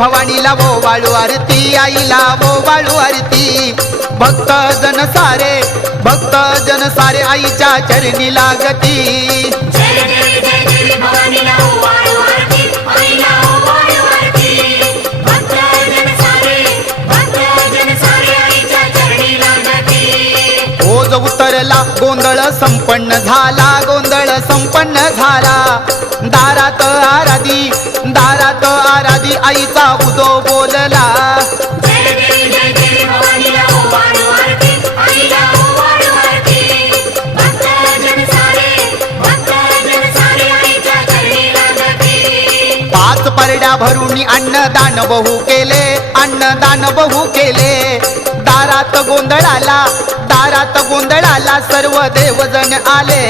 भवानीला वो वाळू आरती, आईला वो वाळू आरती। भक्त जन सारे आईच्या चरणी लागती। जय जय जय जय भवानीला ओवाळू आरती, आईला ओवाळू आरती। भक्त जन सारे आईच्या चरणी लागती। ओज उतरला गोंधळ संपन्न झाला, गोंधळ संपन्न झाला। दारात आराधी आईचा उदो बोलला। जय जय जय जय भवानीला ओवाळू आरती, आईला ओवाळू आरती। भक्त जन सारे आईच्या चरणी लागती। 5 परड्या भरून अन्नदान बहु केले, अन्नदान बहु केले। दारात गोंधळाला सर्व देवजण आले।